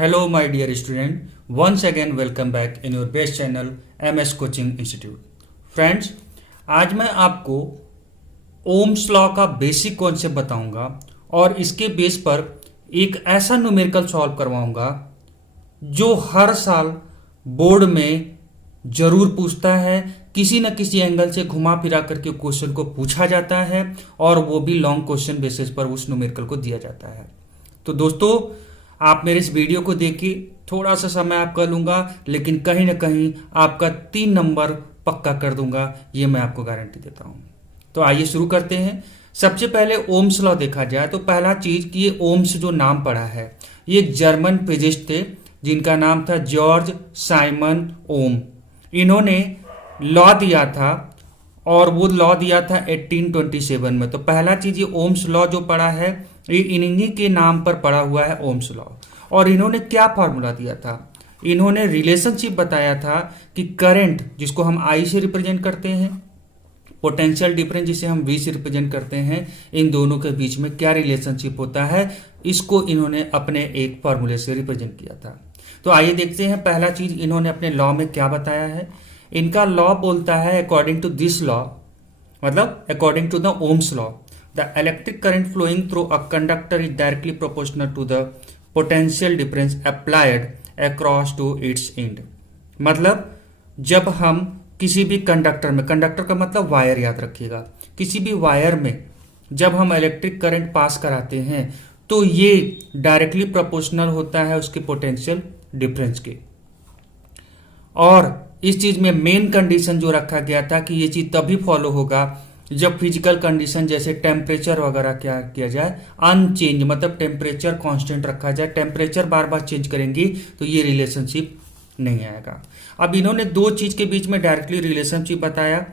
Hello, my dear student. Once again, welcome back in your best channel, MS Coaching Institute. Friends, आज मैं आपको Ohm's law का basic concept बताऊंगा और इसके बेस पर एक ऐसा न्यूमेरिकल सॉल्व करवाऊंगा जो हर साल बोर्ड में जरूर पूछता है, किसी न किसी एंगल से घुमा फिरा करके क्वेश्चन को पूछा जाता है और वो भी लॉन्ग क्वेश्चन बेसिस पर उस न्यूमेरिकल को दिया जाता है। तो दोस्तों, आप मेरे इस वीडियो को देखिए, थोड़ा सा समय आपका लूंगा, लेकिन कहीं ना कहीं आपका 3 नंबर पक्का कर दूंगा, ये मैं आपको गारंटी देता हूं। तो आइए शुरू करते हैं। सबसे पहले ओम्स लॉ देखा जाए तो पहला चीज कि ये ओम्स जो नाम पड़ा है, ये एक जर्मन फिजिस्ट थे जिनका नाम था जॉर्ज साइमन ओम। इन्होंने लॉ दिया था और वो लॉ दिया था 1827 में। तो पहला चीज ये ओम्स लॉ जो पड़ा है, ये इन्हीं के नाम पर पड़ा हुआ है, ओम्स लॉ। और इन्होंने क्या फॉर्मूला दिया था? इन्होंने रिलेशनशिप बताया था कि करंट, जिसको हम आई से रिप्रेजेंट करते हैं, पोटेंशियल डिफरेंस जिसे हम वी से रिप्रेजेंट करते हैं, इन दोनों के बीच में क्या रिलेशनशिप होता है, इसको इन्होंने अपने एक फॉर्मूले से रिप्रेजेंट किया था। तो आइए देखते हैं पहला चीज इन्होंने अपने लॉ में क्या बताया है। इनका लॉ बोलता है अकॉर्डिंग टू दिस लॉ, मतलब according to the Ohm's law, the electric current flowing through a conductor is directly proportional to the potential difference applied across to its end। मतलब जब हम किसी भी कंडक्टर में, कंडक्टर का मतलब वायर, याद रखिएगा, किसी भी वायर में जब हम इलेक्ट्रिक करंट पास कराते हैं तो ये डायरेक्टली प्रोपोर्शनल होता है उसके पोटेंशियल डिफरेंस के। और इस चीज में मेन कंडीशन जो रखा गया था कि ये चीज तभी फॉलो होगा जब फिजिकल कंडीशन जैसे टेम्परेचर वगैरह क्या किया जाए अनचेंज, मतलब टेम्परेचर कांस्टेंट रखा जाए। टेम्परेचर बार बार चेंज करेंगे तो ये रिलेशनशिप नहीं आएगा। अब इन्होंने दो चीज के बीच में डायरेक्टली रिलेशनशिप बताया,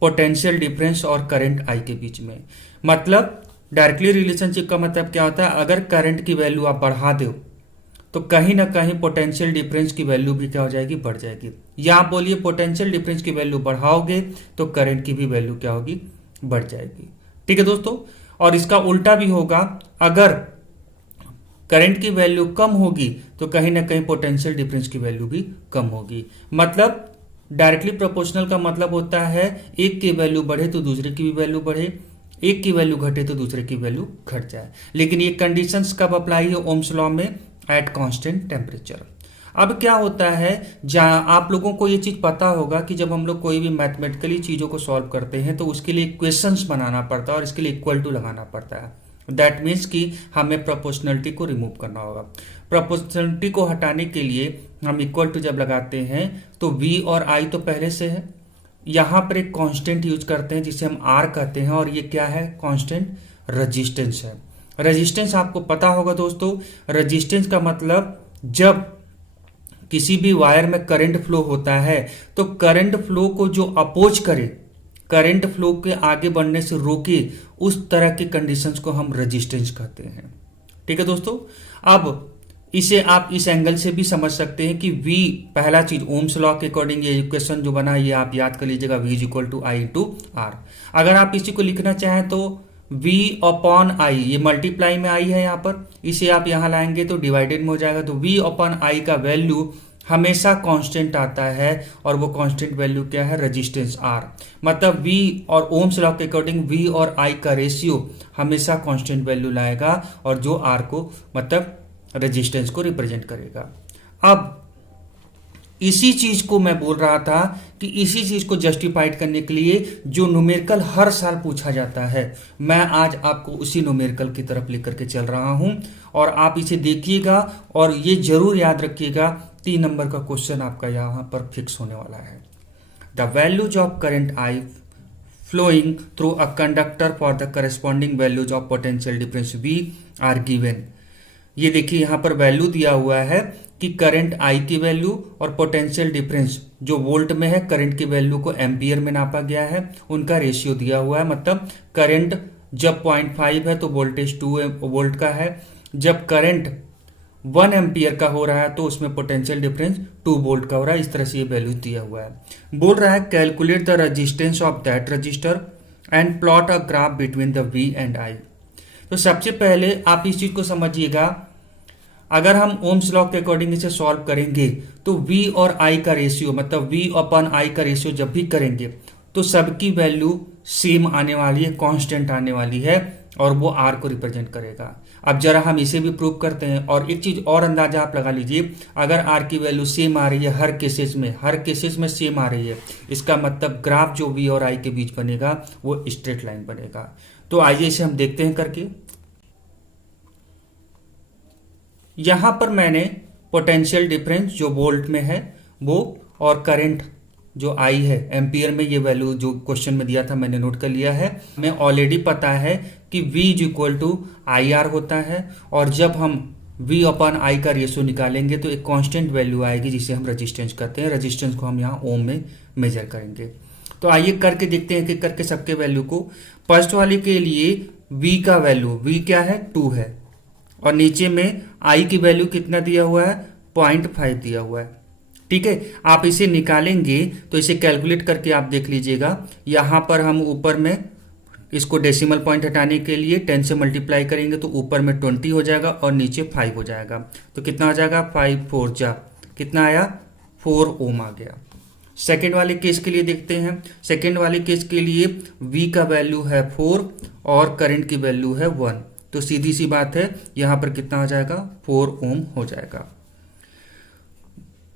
पोटेंशियल डिफरेंस और करंट आई के बीच में। मतलब डायरेक्टली रिलेशनशिप का मतलब क्या होता है, अगर करंट की वैल्यू आप बढ़ा दो तो कहीं ना कहीं पोटेंशियल डिफरेंस की वैल्यू भी क्या हो जाएगी, बढ़ जाएगी। या आप बोलिए पोटेंशियल डिफरेंस की वैल्यू बढ़ाओगे तो करंट की भी वैल्यू क्या होगी, बढ़ जाएगी। ठीक है दोस्तों। और इसका उल्टा भी होगा, अगर करंट की वैल्यू कम होगी तो कहीं ना कहीं पोटेंशियल डिफरेंस की वैल्यू भी कम होगी। मतलब डायरेक्टली प्रोपोर्शनल का मतलब होता है एक की वैल्यू बढ़े तो दूसरे की भी वैल्यू बढ़े, एक की वैल्यू घटे तो दूसरे की वैल्यू घट जाए। लेकिन ये कंडीशंस कब अप्लाई है ओम्स लॉ में? At constant temperature. अब क्या होता है, जहां आप लोगों को ये चीज पता होगा कि जब हम लोग कोई भी मैथमेटिकली चीजों को सॉल्व करते हैं तो उसके लिए इक्वेशंस बनाना पड़ता है और इसके लिए इक्वल टू लगाना पड़ता है। दैट मीन्स कि हमें प्रोपोर्शनलिटी को रिमूव करना होगा। प्रोपोर्शनलिटी को हटाने के लिए हम इक्वल टू जब लगाते हैं तो वी और आई तो पहले से है, यहां पर एक कांस्टेंट यूज करते हैं जिसे हम आर कहते हैं, और ये क्या है, कांस्टेंट रेजिस्टेंस है। रेजिस्टेंस आपको पता होगा दोस्तों, रेजिस्टेंस का मतलब जब किसी भी वायर में करंट फ्लो होता है तो करंट फ्लो को जो अपोज करे, करंट फ्लो के आगे बढ़ने से रोके, उस तरह की कंडीशंस को हम रेजिस्टेंस कहते हैं। ठीक है दोस्तों। अब इसे आप इस एंगल से भी समझ सकते हैं कि V, पहला चीज ओम्स लॉ के अकॉर्डिंग ये इक्वेशन जो बना ये आप याद कर लीजिएगा, V is equal to I into R. अगर आप इसी को लिखना चाहें तो V अपॉन आई, ये मल्टीप्लाई में आई है यहाँ पर, इसे आप यहाँ लाएंगे तो डिवाइडेड में हो जाएगा। तो V अपॉन आई का वैल्यू हमेशा कांस्टेंट आता है और वो कांस्टेंट वैल्यू क्या है, रेजिस्टेंस R। मतलब V और ओम्स लॉ के अकॉर्डिंग V और I का रेशियो हमेशा कांस्टेंट वैल्यू लाएगा और जो R को मतलब रेजिस्टेंस को रिप्रेजेंट करेगा। अब इसी चीज को मैं बोल रहा था कि इसी चीज को जस्टिफाइड करने के लिए जो न्यूमेरिकल हर साल पूछा जाता है, मैं आज आपको उसी न्यूमेरिकल की तरफ लेकर के चल रहा हूं और आप इसे देखिएगा और ये जरूर याद रखिएगा, 3 नंबर का क्वेश्चन आपका यहां पर फिक्स होने वाला है। The values of current I flowing through a conductor for the corresponding values of potential difference V are given. ये देखिए यहां पर वैल्यू दिया हुआ है कि करंट आई की वैल्यू और पोटेंशियल डिफरेंस जो वोल्ट में है, करंट की वैल्यू को एम्पियर में नापा गया है, उनका रेशियो दिया हुआ है। मतलब करंट जब 0.5 है तो वोल्टेज 2 वोल्ट का है, जब करंट 1 एम्पियर का हो रहा है तो उसमें पोटेंशियल डिफरेंस 2 वोल्ट का हो रहा है। इस तरह से ये वैल्यू दिया हुआ है। बोल रहा है calculate the resistance of that register and plot a graph between the V and I. तो सबसे पहले आप इस चीज को समझिएगा, अगर हम ओम्स लॉ के अकॉर्डिंग इसे सॉल्व करेंगे तो v और i का रेशियो मतलब v अपॉन i का रेशियो जब भी करेंगे तो सबकी वैल्यू सेम आने वाली है, कांस्टेंट आने वाली है और वो r को रिप्रेजेंट करेगा। अब जरा हम इसे भी प्रूव करते हैं। और एक चीज और अंदाजा आप लगा लीजिए, अगर r की वैल्यू सेम आ रही है हर केसेस में सेम आ रही है, इसका मतलब ग्राफ जो v और i के बीच बनेगा वो स्ट्रेट लाइन बनेगा। तो आइए इसे हम देखते हैं करके। यहां पर मैंने पोटेंशियल डिफरेंस जो वोल्ट में है वो और करंट जो आई है एम्पियर में, ये वैल्यू जो क्वेश्चन में दिया था मैंने नोट कर लिया है। हमें ऑलरेडी पता है कि V is equal to I R होता है और जब हम V अपॉन आई का रेशियो निकालेंगे तो एक कांस्टेंट वैल्यू आएगी जिसे हम रेजिस्टेंस कहते हैं। रेजिस्टेंस को हम यहाँ ओम में मेजर करेंगे। तो आइए करके देखते हैं कि करके सबके वैल्यू को। फर्स्ट वाले के लिए V का वैल्यू, V क्या है 2 है और नीचे में I की वैल्यू कितना दिया हुआ है 0.5 दिया हुआ है। ठीक है, आप इसे निकालेंगे तो इसे कैलकुलेट करके आप देख लीजिएगा। यहां पर हम ऊपर में इसको डेसिमल पॉइंट हटाने के लिए 10 से मल्टीप्लाई करेंगे तो ऊपर में 20 हो जाएगा और नीचे 5 हो जाएगा। तो कितना आ जाएगा 5 4 जा कितना आया 4 ओम आ गया। सेकेंड वाले केस के लिए देखते हैं। सेकेंड वाले केस के लिए V का वैल्यू है 4 और करंट की वैल्यू है 1, तो सीधी सी बात है यहां पर कितना आ जाएगा 4 ओम हो जाएगा।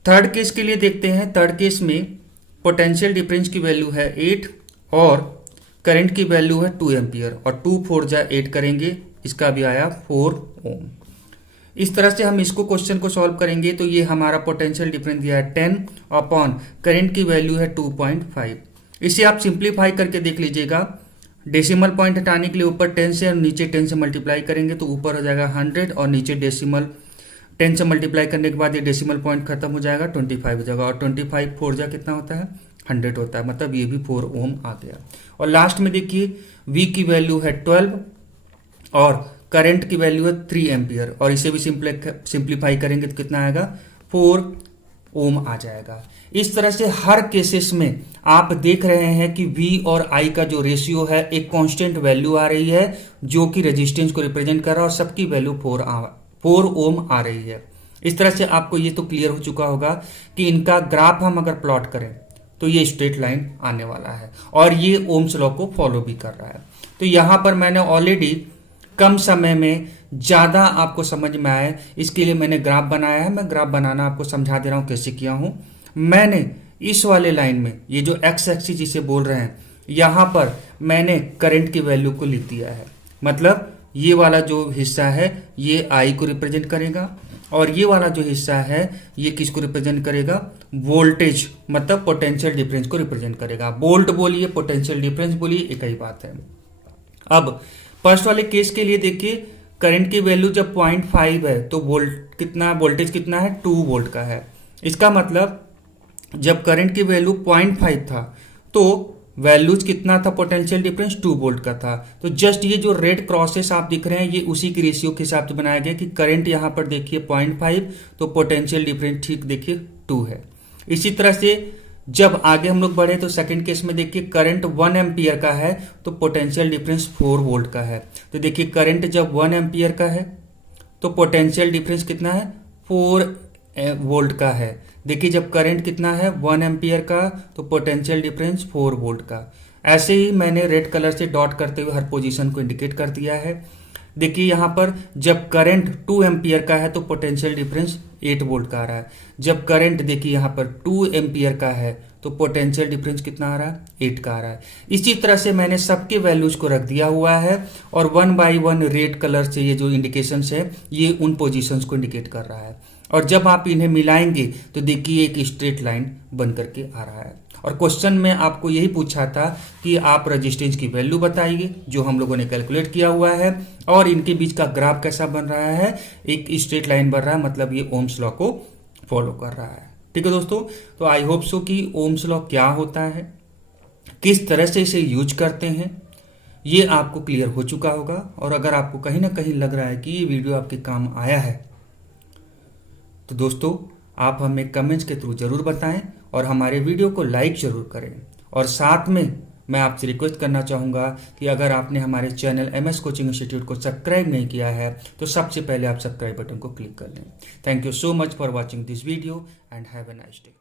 थर्ड केस के लिए देखते हैं। थर्ड केस में पोटेंशियल डिफरेंस की वैल्यू है 8 और करंट की वैल्यू है 2 एम्पियर और 2 4 जा 8 करेंगे, इसका भी आया 4 ओम। इस तरह से हम इसको क्वेश्चन को सॉल्व करेंगे तो ये हमारा पोटेंशियल डिफरेंस दिया है 10 अपॉन करंट की वैल्यू है 2.5। इसे आप सिंप्लीफाई करके देख लीजिएगा। डेसिमल पॉइंट हटाने के लिए ऊपर 10 से और नीचे 10 से मल्टीप्लाई करेंगे तो ऊपर हो जाएगा 100 और नीचे डेसिमल 10 से मल्टीप्लाई करने के बाद ये डेसिमल पॉइंट खत्म हो जाएगा 25 हो जाएगा और 25 4 जा कितना होता है 100 होता है, मतलब ये भी 4 ओम आ गया। और लास्ट में देखिए V की वैल्यू है 12 और करंट की वैल्यू है 3 एम्पियर और इसे भी सिंप्लीफाई करेंगे तो कितना आएगा 4 ओम आ जाएगा। इस तरह से हर केसेस में आप देख रहे हैं कि V और I का जो रेशियो है एक कांस्टेंट वैल्यू आ रही है जो कि रेजिस्टेंस को रिप्रेजेंट कर रहा है और सबकी वैल्यू 4 ओम आ रही है। इस तरह से आपको ये तो क्लियर हो चुका होगा कि इनका ग्राफ हम अगर प्लॉट करें तो ये स्ट्रेट लाइन आने वाला है और ये ओम्स लॉ को फॉलो भी कर रहा है। तो यहां पर मैंने ऑलरेडी कम समय में ज्यादा आपको समझ में आए इसके लिए मैंने ग्राफ बनाया है। मैं ग्राफ बनाना आपको समझा दे रहा हूं कैसे किया हूं। मैंने इस वाले लाइन में ये जो एक्स एक्सिस जिसे बोल रहे हैं यहां पर मैंने करंट की वैल्यू को लिख दिया है, मतलब ये वाला जो हिस्सा है ये I को रिप्रेजेंट करेगा और ये वाला जो हिस्सा है ये किसको रिप्रेजेंट करेगा वोल्टेज मतलब पोटेंशियल डिफरेंस को रिप्रेजेंट करेगा। वोल्ट बोलिए पोटेंशियल डिफरेंस बोलिए एक ही बात है। अब फर्स्ट वाले केस के लिए देखिए करंट की वैल्यू जब 0.5 है तो वोल्टेज कितना है 2 वोल्ट का है। इसका मतलब जब करंट की वैल्यू 0.5 था तो वैल्यूज कितना था पोटेंशियल डिफरेंस 2 वोल्ट का था। तो जस्ट ये जो रेड क्रॉसेस आप दिख रहे हैं ये उसी की रेशियो के हिसाब से बनाया गया कि करंट यहां पर देखिए 0.5 तो पोटेंशियल डिफरेंस ठीक देखिए 2 है। इसी तरह से जब आगे हम लोग बढ़े तो सेकंड केस में देखिए करंट 1 एम्पियर का है तो पोटेंशियल डिफरेंस 4 वोल्ट का है। तो देखिए करंट जब 1 एम्पियर का है तो पोटेंशियल डिफरेंस कितना है 4 वोल्ट का है। देखिए जब करंट कितना है 1 एम्पियर का तो पोटेंशियल डिफरेंस 4 वोल्ट का। ऐसे ही मैंने रेड कलर से डॉट करते हुए हर पोजीशन को इंडिकेट कर दिया है। देखिए यहां पर जब करंट 2 एम्पियर का है तो पोटेंशियल डिफरेंस 8 वोल्ट का आ रहा है। जब करंट देखिए यहां पर 2 एम्पियर का है तो पोटेंशियल डिफरेंस कितना आ रहा है 8 का आ रहा है। इसी तरह से मैंने सबके वैल्यूज को रख दिया हुआ है और 1 बाय 1 रेड कलर से ये जो इंडिकेशन है ये उन पोजिशन को इंडिकेट कर रहा है और जब आप इन्हें मिलाएंगे तो देखिए एक स्ट्रेट लाइन बन करके आ रहा है। और क्वेश्चन में आपको यही पूछा था कि आप रेजिस्टेंस की वैल्यू बताइए जो हम लोगों ने कैलकुलेट किया हुआ है और इनके बीच का ग्राफ कैसा बन रहा है एक स्ट्रेट लाइन बन रहा है, मतलब ये ओम्स लॉ को फॉलो कर रहा है। ठीक है दोस्तों, तो आई होप सो कि ओम्स लॉ क्या होता है, किस तरह से इसे यूज करते हैं, ये आपको क्लियर हो चुका होगा। और अगर आपको कहीं ना कहीं लग रहा है कि ये वीडियो आपके काम आया है तो दोस्तों आप हमें कमेंट्स के थ्रू जरूर बताएं और हमारे वीडियो को लाइक जरूर करें और साथ में मैं आपसे रिक्वेस्ट करना चाहूँगा कि अगर आपने हमारे चैनल MS कोचिंग इंस्टीट्यूट को सब्सक्राइब नहीं किया है तो सबसे पहले आप सब्सक्राइब बटन को क्लिक कर लें। Thank you so much for watching this video and have a nice day.